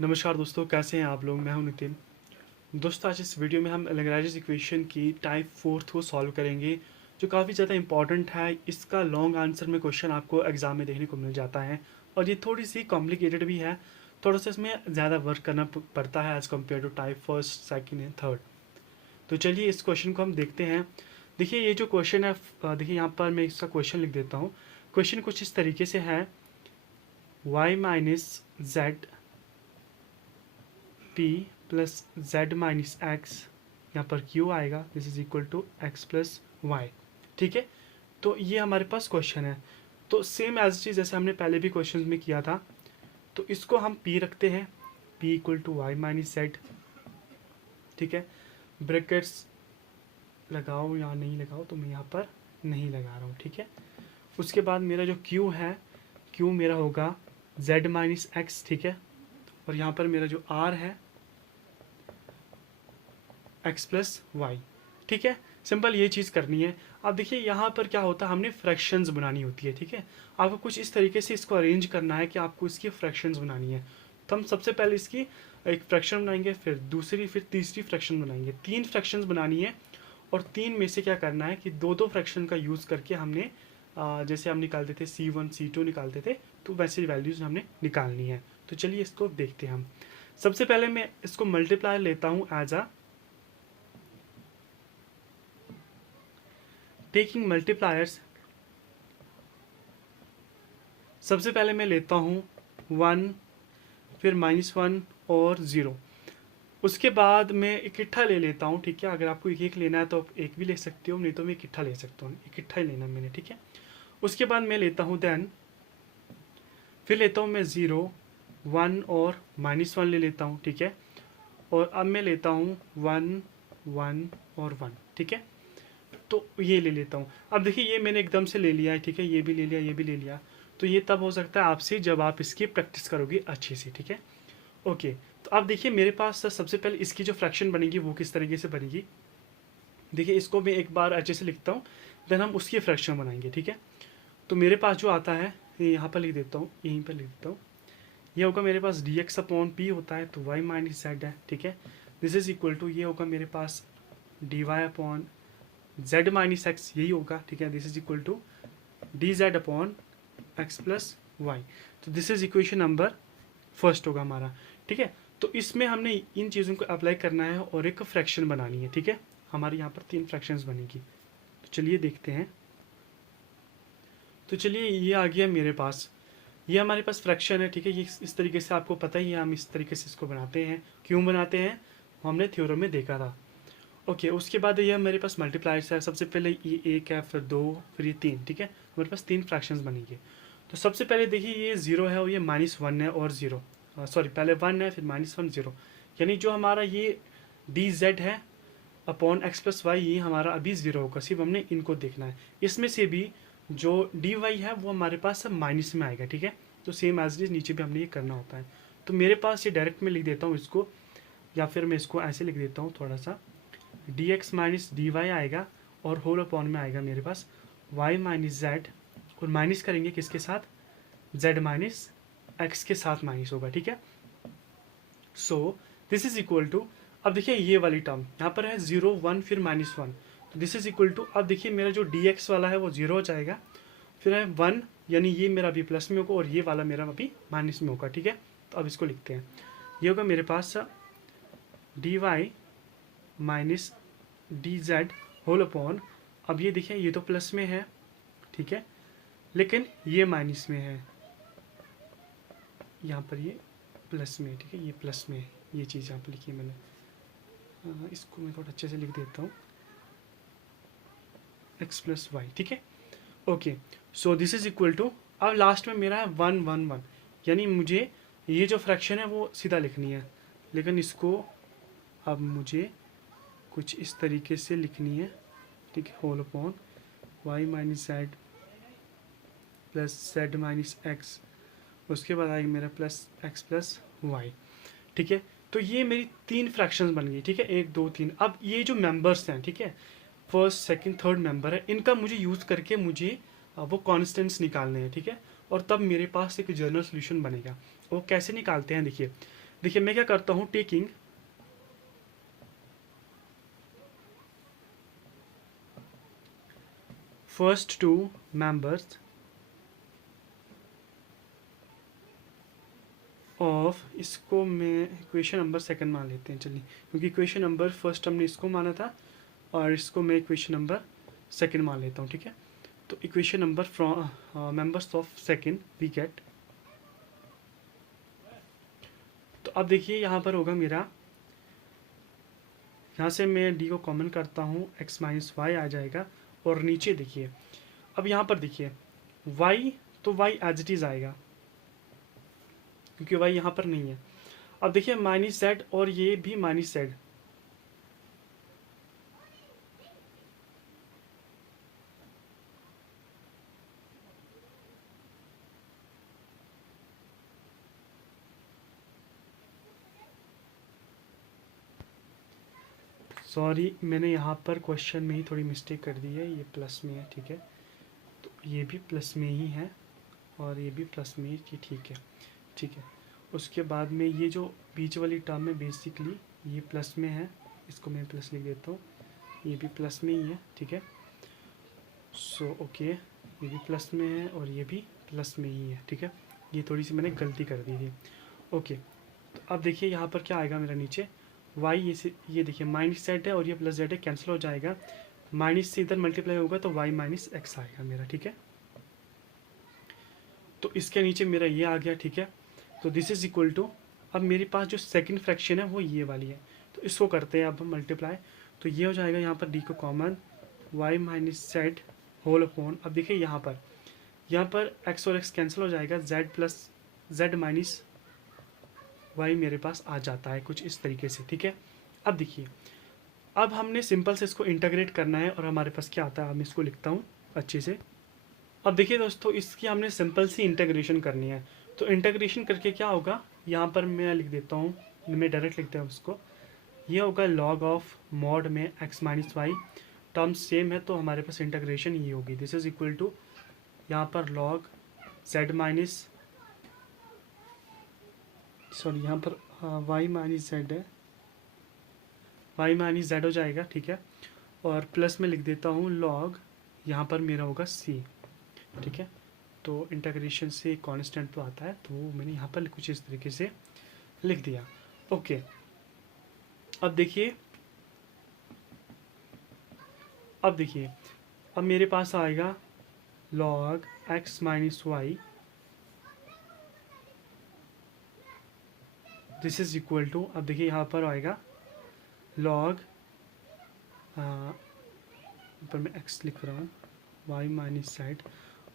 नमस्कार दोस्तों, कैसे हैं आप लोग। मैं हूं नितिन। दोस्तों, आज इस वीडियो में हम लैग्रेंज इक्वेशन की टाइप फोर्थ को सॉल्व करेंगे, जो काफ़ी ज़्यादा इंपॉर्टेंट है। इसका लॉन्ग आंसर में क्वेश्चन आपको एग्जाम में देखने को मिल जाता है और ये थोड़ी सी कॉम्प्लिकेटेड भी है। थोड़ा सा इसमें ज़्यादा वर्क करना पड़ता है as compare to type first, second and third. तो चलिए इस क्वेश्चन को हम देखते हैं। देखिए ये जो क्वेश्चन है, देखिए यहाँ पर मैं इसका क्वेश्चन लिख देता हूँ। क्वेश्चन कुछ इस तरीके से है, y minus Z p plus Z minus X, यहाँ पर q आएगा, this is equal to x plus Y. ठीक है, तो ये हमारे पास क्वेश्चन है। तो सेम एज चीज जैसे हमने पहले भी क्वेश्चन में किया था, तो इसको हम p रखते हैं, p equal to Y minus Z. ठीक है, ब्रैकेट्स लगाओ या नहीं लगाओ, तो मैं यहाँ पर नहीं लगा रहा हूँ। ठीक है, उसके बाद मेरा जो q है, q मेरा होगा z माइनस एक्स। ठीक है, और यहाँ पर मेरा जो r है x प्लस वाई। ठीक है, सिंपल ये चीज़ करनी है। अब देखिए यहाँ पर क्या होता है, हमने फ्रैक्शंस बनानी होती है। ठीक है, आपको कुछ इस तरीके से इसको अरेंज करना है कि आपको इसकी फ्रैक्शंस बनानी है। तो हम सबसे पहले इसकी एक फ्रैक्शन बनाएंगे, फिर दूसरी, फिर तीसरी फ्रैक्शन बनाएंगे। 3 फ्रैक्शंस बनानी है और 3 में से क्या करना है कि दो दो फ्रैक्शन का यूज़ करके हमने जैसे हम निकालते थे C1 C2 निकालते थे, तो वैसे वैल्यूज़ हमने निकालनी है। तो चलिए इसको देखते हैं हम। सबसे पहले मैं इसको मल्टीप्लायर लेता हूँ एज अ टेकिंग मल्टीप्लायर्स। सबसे पहले मैं लेता हूँ 1, फिर -1 और 0। उसके बाद मैं इकट्ठा ले लेता हूँ। ठीक है, अगर आपको एक एक लेना है तो आप एक भी ले सकते हो, नहीं तो मैं इकट्ठा ले सकता हूँ। इकट्ठा ही लेना मैंने। ठीक है, उसके बाद मैं लेता हूँ देन, फिर लेता हूँ मैं 0, 1 और -1 ले लेता हूँ। ठीक है, और अब मैं लेता हूँ 1, 1 और 1। ठीक है, तो ये ले लेता हूँ। अब देखिए ये मैंने एकदम से ले लिया है। ठीक है, ये भी ले लिया, ये भी ले लिया। तो ये तब हो सकता है आपसे जब आप इसकी प्रैक्टिस करोगे अच्छे से। ठीक है, ओके। तो अब देखिए मेरे पास सबसे पहले इसकी जो फ्रैक्शन बनेगी वो किस तरीके से बनेगी। देखिए इसको मैं एक बार अच्छे से लिखता हूँ, देन हम उसकी फ्रैक्शन बनाएंगे। ठीक है, तो मेरे पास जो आता है, ये यहाँ पर लिख देता हूँ, यहीं पर लिख देता हूँ। ये होगा मेरे पास dx अपॉन पी होता है, तो y माइनस जेड है। ठीक है, दिस इज इक्वल टू, ये होगा मेरे पास dy upon z minus x, यही होगा। ठीक है, this is equal to dz upon x plus y. तो this is equation number first होगा हमारा। ठीक है, तो इसमें हमने इन चीज़ों को अप्लाई करना है और एक फ्रैक्शन बनानी है। ठीक है, हमारे यहाँ पर 3 फ्रैक्शंस बनेगी। तो चलिए देखते हैं। तो चलिए ये आ गया मेरे पास, ये हमारे पास फ्रैक्शन है। ठीक है, ये इस तरीके से आपको पता ही है, हम इस तरीके से इसको बनाते हैं। क्यों बनाते हैं, हमने थ्योरम में देखा था। ओके, उसके बाद ये मेरे पास मल्टीप्लायर्स है। सबसे पहले ये 1 है, फिर 2, फिर ये 3। ठीक है, हमारे पास 3 फ्रैक्शंस बनेंगे। तो सबसे पहले देखिए ये 0 है और ये -1 है और 0, सॉरी पहले 1 है फिर -1 0, यानी जो हमारा ये dz है अपॉन x प्लस वाई, ये हमारा अभी 0 होगा। सिर्फ हमने इनको देखना है। इसमें से भी जो dy है वो हमारे पास माइनस में आएगा। ठीक है, तो सेम एज इट नीचे भी हमने ये करना होता है। तो मेरे पास ये डायरेक्ट में लिख देता हूँ इसको, या फिर मैं इसको ऐसे लिख देता हूँ थोड़ा सा, dx माइनस dy आएगा और होल अपॉन में आएगा मेरे पास y माइनस जेड, और माइनस करेंगे किसके साथ, z माइनस एक्स के साथ माइनस होगा। ठीक है, so this is equal to, अब देखिए ये वाली टर्म यहाँ पर है 0, 1 फिर -1, तो दिस इज इक्वल टू, अब देखिए मेरा जो dx वाला है वो 0 हो जाएगा, फिर है 1, यानी ये मेरा अभी प्लस में होगा और ये वाला मेरा अभी माइनस में होगा। ठीक है, तो अब इसको लिखते हैं। ये होगा मेरे पास dy minus dz whole upon, अब ये देखिए ये तो प्लस में है। ठीक है, लेकिन ये माइनस में है, यहाँ पर ये प्लस में है। ठीक है, ये प्लस में है, ये चीज़ यहाँ पर लिखी है मैंने। इसको मैं थोड़ा अच्छे से लिख देता हूँ, एक्स प्लस वाई। ठीक है, okay. So this is equal to, अब लास्ट में मेरा है 1, 1, 1, यानी मुझे ये जो फ्रैक्शन है वो सीधा लिखनी है, लेकिन इसको अब मुझे कुछ इस तरीके से लिखनी है। ठीक है, whole upon y minus z plus Z minus x, उसके बाद आएगा मेरा प्लस एक्स प्लस वाई। ठीक है, तो ये मेरी 3 फ्रैक्शंस बन गई। ठीक है, 1, 2, 3। अब ये जो मेंबर्स हैं, ठीक है, फर्स्ट, सेकंड, थर्ड मेंबर है, इनका मुझे यूज़ करके मुझे वो कॉन्स्टेंट्स निकालने हैं। ठीक है, और तब मेरे पास एक जनरल सोल्यूशन बनेगा। वो कैसे निकालते हैं, देखिए देखिए मैं क्या करता हूँ, taking first two members of, इसको मैं इक्वेशन नंबर सेकंड मान लेते हैं चलिए, क्योंकि इक्वेशन नंबर फर्स्ट हमने इसको माना था और इसको मैं इक्वेशन नंबर सेकंड मान लेता हूँ, ठीक है। तो equation number from members of second we get, तो अब देखिए यहाँ पर होगा मेरा, यहाँ से मैं डी को कॉमन करता हूँ, एक्स माइनस वाई आ जाएगा। और नीचे देखिए, अब यहाँ पर देखिए वाई, तो वाई एज इट इज़ आएगा क्योंकि वाई यहाँ पर नहीं है। अब देखिए माइनस जेड और ये भी माइनस जेड, सॉरी मैंने यहाँ पर क्वेश्चन में ही थोड़ी मिस्टेक कर दी है, ये प्लस में है, ठीक है। तो ये भी प्लस में ही है और ये भी प्लस में ही, ठीक है, ठीक है। उसके बाद में ये जो बीच वाली टर्म है बेसिकली ये प्लस में है, इसको मैं प्लस लिख देता हूँ, ये भी प्लस में ही है, ठीक है। सो ओके, ये भी प्लस में है और ये भी प्लस में ही है, ठीक है। ये थोड़ी सी मैंने गलती कर दी थी। ओके, तो अब देखिए यहाँ पर क्या आएगा मेरा नीचे, वाई ये देखिए माइनस जेड है और ये प्लस जेड है, कैंसिल हो जाएगा, माइनस से इधर मल्टीप्लाई होगा तो वाई माइनस एक्स आएगा मेरा, ठीक है। तो इसके नीचे मेरा ये आ गया, ठीक है। तो दिस इज इक्वल टू, अब मेरे पास जो सेकंड फ्रैक्शन है वो ये वाली है, तो इसको करते हैं अब हम मल्टीप्लाई। तो ये हो जाएगा यहाँ पर डी को common, y minus z whole upon, अब देखिए यहाँ पर एक्स और एक्स कैंसिल हो जाएगा, z plus Z minus y मेरे पास आ जाता है कुछ इस तरीके से, ठीक है। अब देखिए, अब हमने सिंपल से इसको इंटीग्रेट करना है और हमारे पास क्या आता है, मैं इसको लिखता हूँ अच्छे से। अब देखिए दोस्तों, इसकी हमने सिंपल सी इंटीग्रेशन करनी है, तो इंटीग्रेशन करके क्या होगा, यहाँ पर मैं लिख देता हूँ, मैं डायरेक्ट लिखता हूँ उसको, ये होगा लॉग ऑफ मॉड में x minus y, term same है तो हमारे पास इंटीग्रेशन ये होगी, दिस इज इक्वल टू यहाँ पर लॉग जेड माइनस, सॉरी यहाँ पर वाई माइनस जेड है, वाई माइनस जेड हो जाएगा, ठीक है। और प्लस में लिख देता हूँ लॉग, यहाँ पर मेरा होगा सी, ठीक है। तो इंटीग्रेशन से कांस्टेंट तो आता है, तो मैंने यहाँ पर कुछ इस तरीके से लिख दिया। ओके, अब देखिए, अब मेरे पास आएगा log x minus y, this is equal to, अब देखिए यहाँ पर आएगा लॉग, ऊपर मैं एक्स लिख रहा हूँ, वाई माइनस जेड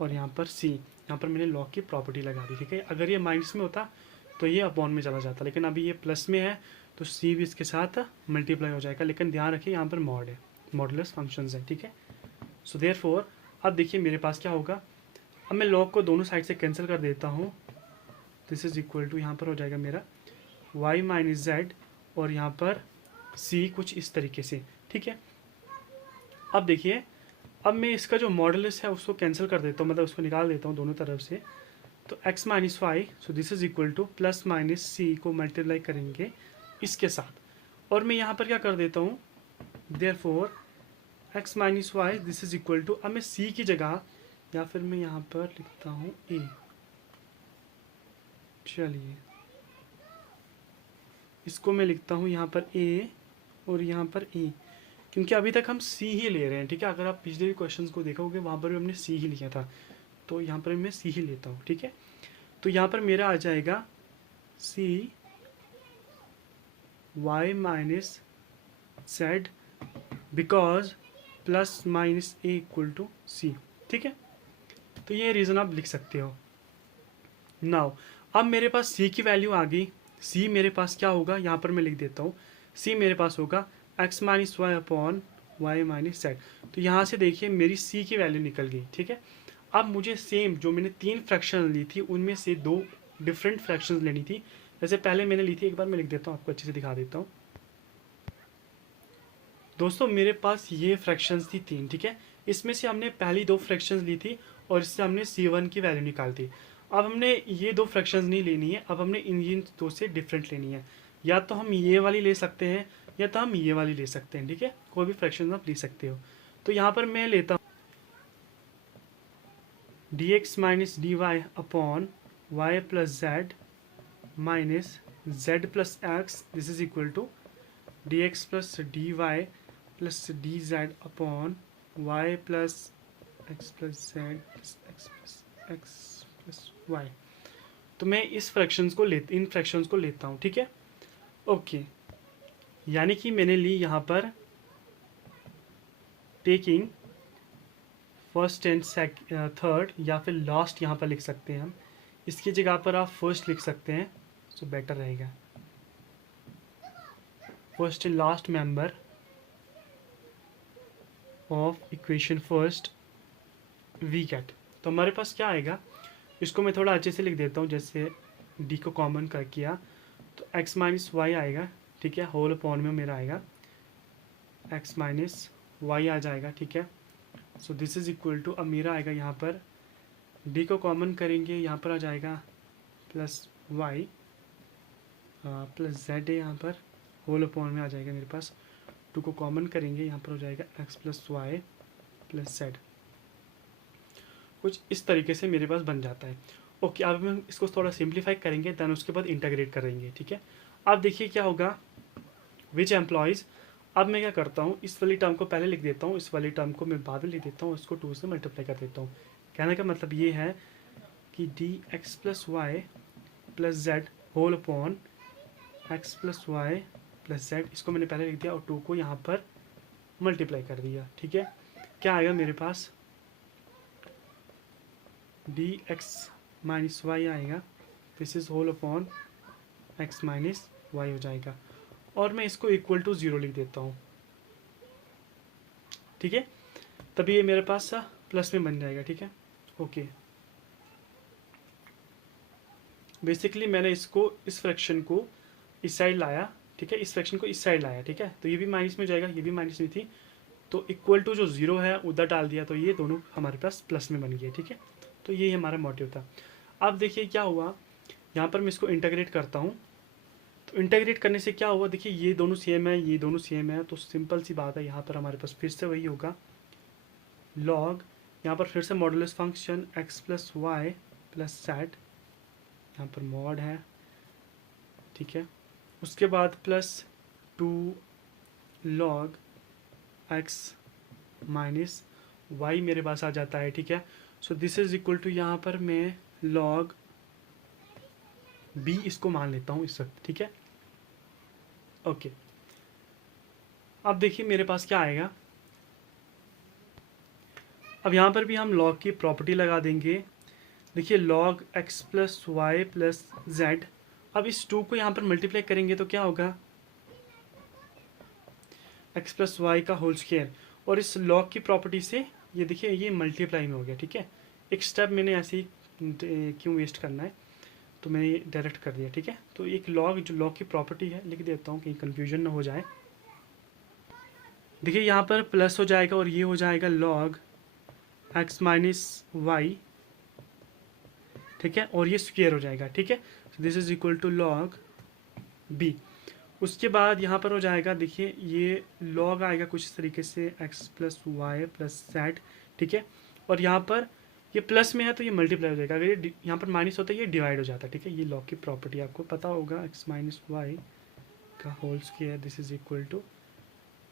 और यहाँ पर सी, यहाँ पर मैंने लॉग की प्रॉपर्टी लगा दी, ठीक है। अगर ये माइनस में होता तो ये अपॉन में चला जाता, लेकिन अभी ये प्लस में है तो सी भी इसके साथ मल्टीप्लाई हो जाएगा, लेकिन ध्यान रखिए यहाँ पर मॉड है, मॉडुलस फंक्शंस है, ठीक है। सो देयरफॉर अब देखिए मेरे पास क्या होगा, अब मैं लॉग को दोनों साइड से कैंसिल कर देता हूँ, दिस इज इक्वल टू यहाँ पर हो जाएगा मेरा वाई माइनस जेड और यहाँ पर सी कुछ इस तरीके से, ठीक है। अब देखिए, अब मैं इसका जो मॉडुलस है उसको कैंसिल कर देता हूँ, मतलब उसको निकाल देता हूँ दोनों तरफ से, तो x minus y, so this is equal to plus minus c को मल्टीप्लाई करेंगे इसके साथ, और मैं यहाँ पर क्या कर देता हूँ, therefore x minus y this is equal to, अब मैं c की जगह या फिर मैं यहाँ पर लिखता हूँ a, चलिए इसको मैं लिखता हूँ यहाँ पर a और यहाँ पर e, क्योंकि अभी तक हम c ही ले रहे हैं, ठीक है। अगर आप पिछले क्वेश्चंस को देखोगे वहाँ पर भी हमने c ही लिया था, तो यहाँ पर मैं c ही लेता हूँ, ठीक है। तो यहाँ पर मेरा आ जाएगा c y minus z because plus minus a equal to c, ठीक है। तो ये रीज़न आप लिख सकते हो। नाउ अब मेरे पास c की वैल्यू आ गई, c मेरे पास क्या होगा, यहाँ पर मैं लिख देता हूँ, c मेरे पास होगा x minus y upon y minus z. तो यहाँ से देखिए मेरी c की वैल्यू निकल गई, ठीक है। अब मुझे सेम जो मैंने 3 फ्रैक्शन ली थी उनमें से 2 डिफरेंट फ्रैक्शंस लेनी थी। जैसे पहले मैंने ली थी, एक बार मैं लिख देता हूँ, आपको अच्छे से दिखा देता हूँ। दोस्तों मेरे पास ये फ्रैक्शंस थी 3, ठीक है। इसमें से हमने पहली 2 फ्रैक्शंस ली थी और इससे हमने c1 की वैल्यू निकाली थी। अब हमने ये दो फ्रैक्शंस नहीं लेनी है, अब हमने इन दो से डिफरेंट लेनी है। या तो हम ये वाली ले सकते हैं या तो हम ये वाली ले सकते हैं, ठीक है, कोई भी फ्रैक्शन आप ले सकते हो। तो यहाँ पर मैं लेता हूँ dx minus d y upon y plus Z minus z plus x, this is equal to d x plus d y plus d z upon y plus x plus z plus x plus x plus y. तो मैं इन fractions को लेता हूँ, ठीक है। Okay, यानी कि मैंने ली यहाँ पर टेकिंग फर्स्ट एंड थर्ड, या फिर लास्ट यहाँ पर लिख सकते हैं हम। इसकी जगह पर आप फर्स्ट लिख सकते हैं, सो बेटर रहेगा। First and last member of equation first we get. तो हमारे पास क्या आएगा, इसको मैं थोड़ा अच्छे से लिख देता हूँ, जैसे डी को कॉमन कर किया तो x माइनस वाई आएगा, ठीक है, होल अपॉन में मेरा आएगा x माइनस वाई आ जाएगा, ठीक है। So this is equal to, अब मेरा आएगा यहाँ पर d को कॉमन करेंगे, यहाँ पर आ जाएगा प्लस वाई प्लस जेड है, यहाँ पर होल अपॉन में आ जाएगा मेरे पास। 2 को कॉमन करेंगे, यहाँ पर हो जाएगा x plus y plus z. कुछ इस तरीके से मेरे पास बन जाता है। ओके, अब हम इसको थोड़ा सिंप्लीफाई करेंगे, देन उसके बाद इंटीग्रेट करेंगे, ठीक है। अब देखिए क्या होगा, विच एम्प्लॉयज़। अब मैं क्या करता हूँ, इस वाली टर्म को पहले लिख देता हूँ, इस वाली टर्म को मैं बाद में लिख देता हूँ, इसको 2 से मल्टीप्लाई कर देता हूँ। कहने का मतलब ये है कि d x plus y plus z whole upon x plus y plus z, इसको मैंने पहले लिख दिया और 2 को यहाँ पर मल्टीप्लाई कर दिया, ठीक है। क्या आएगा मेरे पास, डी एक्स माइनस वाई आएगा, this is whole upon x minus y हो जाएगा, और मैं इसको इक्वल टू 0 लिख देता हूँ, ठीक है। तभी ये मेरे पास प्लस में बन जाएगा, ठीक है। ओके, बेसिकली मैंने इसको, इस फ्रैक्शन को इस साइड लाया, ठीक है, इस फ्रैक्शन को इस साइड लाया, ठीक है। तो ये भी माइनस में जाएगा, ये भी माइनस में थी, तो इक्वल टू जो 0 है उधर डाल दिया, तो ये दोनों हमारे पास प्लस में बन गए, ठीक है। तो ये हमारा मोटिव था। अब देखिए क्या हुआ, यहाँ पर मैं इसको इंटीग्रेट करता हूँ, तो इंटीग्रेट करने से क्या हुआ, देखिए ये दोनों सेम है, ये दोनों सेम है, तो सिंपल सी बात है, यहाँ पर हमारे पास फिर से वही होगा लॉग, यहाँ पर फिर से modulus function x plus y plus z, यहाँ पर मॉड है, ठीक है। उसके बाद plus 2 log x minus y मेरे पास आ जाता है, ठीक है। So this is equal to, यहाँ पर मैं लॉग बी इसको मान लेता हूँ इस वक्त, ठीक है। ओके, अब देखिए मेरे पास क्या आएगा, अब यहाँ पर भी हम लॉग की प्रॉपर्टी लगा देंगे। देखिए log x plus y plus z, अब इस 2 को यहाँ पर मल्टीप्लाई करेंगे तो क्या होगा, एक्स प्लस वाई का होल स्क्वायर, और इस लॉग की प्रॉपर्टी से ये देखिए ये मल्टीप्लाई में हो गया, ठीक है। एक स्टेप मैंने ऐसे ही क्यों वेस्ट करना है, तो मैंने ये डायरेक्ट कर दिया, ठीक है। तो एक लॉग, जो लॉग की प्रॉपर्टी है, लिख देता हूँ कहीं कन्फ्यूजन ना हो जाए। देखिए यहाँ पर प्लस हो जाएगा और ये हो जाएगा लॉग एक्स माइनस वाई, ठीक है, और ये स्क्वायर हो जाएगा, ठीक है। This is equal to log b. उसके बाद यहाँ पर हो जाएगा, देखिए ये लॉग आएगा कुछ इस तरीके से x plus y plus z, ठीक है। और यहाँ पर ये प्लस में है तो ये मल्टीप्लाई हो जाएगा, अगर ये यहाँ पर माइनस होता है ये डिवाइड हो जाता है, ठीक है। ये लॉग की प्रॉपर्टी आपको पता होगा, एक्स माइनस वाई का whole square, this is equal to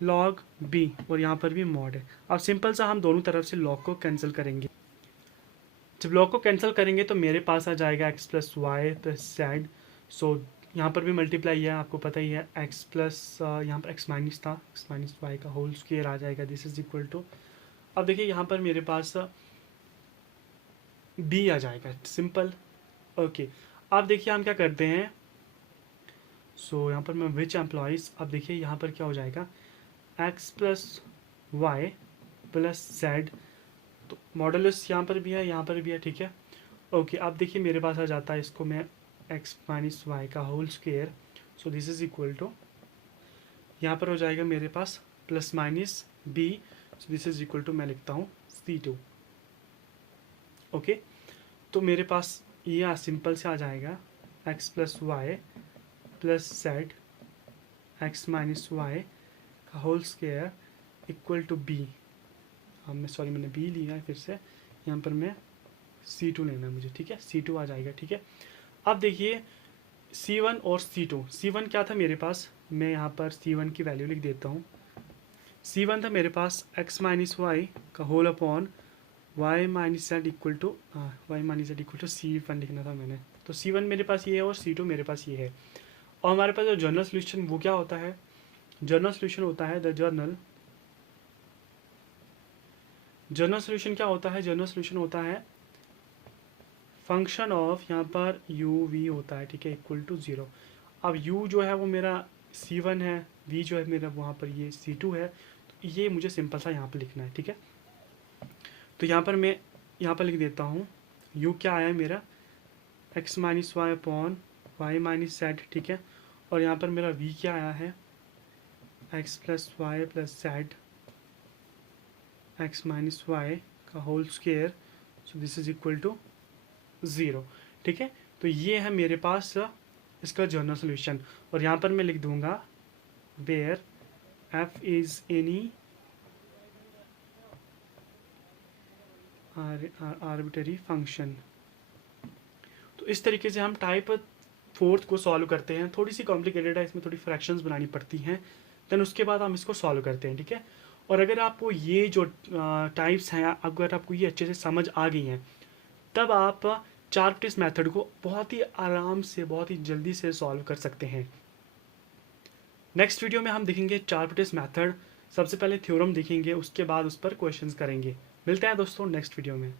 log b, और यहाँ पर भी मॉड है। अब सिंपल सा हम दोनों तरफ से लॉग को कैंसिल करेंगे। जब लॉग को कैंसिल करेंगे तो मेरे पास आ जाएगा x plus y plus z. So यहाँ पर भी मल्टीप्लाई है, आपको पता ही है, एक्स प्लस यहाँ पर एक्स माइनस था, एक्स माइनस वाई का होल स्क्वायर आ जाएगा, दिस इज इक्वल टू, अब देखिए यहाँ पर मेरे पास बी आ जाएगा, सिंपल। ओके, अब देखिए हम क्या करते हैं, सो यहाँ पर मैं विच एम्प्लॉइज, अब देखिए यहाँ पर क्या हो जाएगा, x plus y plus z, तो मॉडुलस यहाँ पर भी है, यहाँ पर भी है, ठीक है। ओके, अब देखिए मेरे पास आ जाता है, इसको मैं एक्स माइनस वाई का whole square, so this is equal to, यहाँ पर हो जाएगा मेरे पास plus minus b, so this is equal to, मैं लिखता हूँ C2। ओके, तो मेरे पास ये सिंपल से आ जाएगा x plus y plus z x minus y का whole square equal to b. मैंने बी लिया है फिर से, यहाँ पर मैं C2 लेना है मुझे, ठीक है, C2 आ जाएगा, ठीक है। अब देखिए C1 और C2, C1 क्या था मेरे पास, मैं यहाँ पर C1 की वैल्यू लिख देता हूँ। C1 था मेरे पास x माइनस वाई का whole upon y minus z equal to C1 लिखना था मैंने, तो C1 मेरे पास ये है और C2 मेरे पास ये है। और हमारे पास जो जनरल सोल्यूशन वो क्या होता है, जनरल सोल्यूशन होता है जनरल सोल्यूशन क्या होता है, जनरल सोल्यूशन होता है फंक्शन ऑफ, यहाँ पर u v होता है, ठीक है, इक्वल टू 0। अब u जो है वो मेरा C1 है, v जो है मेरा वहाँ पर ये C2 है, तो ये मुझे सिंपल सा यहाँ पर लिखना है, ठीक है। तो यहाँ पर मैं यहाँ पर लिख देता हूँ u क्या आया मेरा x minus y upon y minus Z, ठीक है। और यहाँ पर मेरा v क्या आया है x plus y plus z x minus y का whole square, so this is equal to 0, ठीक है। तो ये है मेरे पास इसका जनरल सोल्यूशन, और यहाँ पर मैं लिख दूंगा where f is any arbitrary function. तो इस तरीके से हम टाइप 4 को सॉल्व करते हैं। थोड़ी सी कॉम्प्लिकेटेड है, इसमें थोड़ी फ्रैक्शंस बनानी पड़ती हैं, देन उसके बाद हम इसको सॉल्व करते हैं, ठीक है। और अगर आपको ये जो टाइप्स हैं, अगर आपको ये अच्छे से समझ आ गई हैं, तब आप चार्पटिस मेथड को बहुत ही आराम से, बहुत ही जल्दी से सॉल्व कर सकते हैं। नेक्स्ट वीडियो में हम देखेंगे चार्पटिस मेथड, सबसे पहले थ्योरम देखेंगे, उसके बाद उस पर क्वेश्चंस करेंगे। मिलते हैं दोस्तों नेक्स्ट वीडियो में।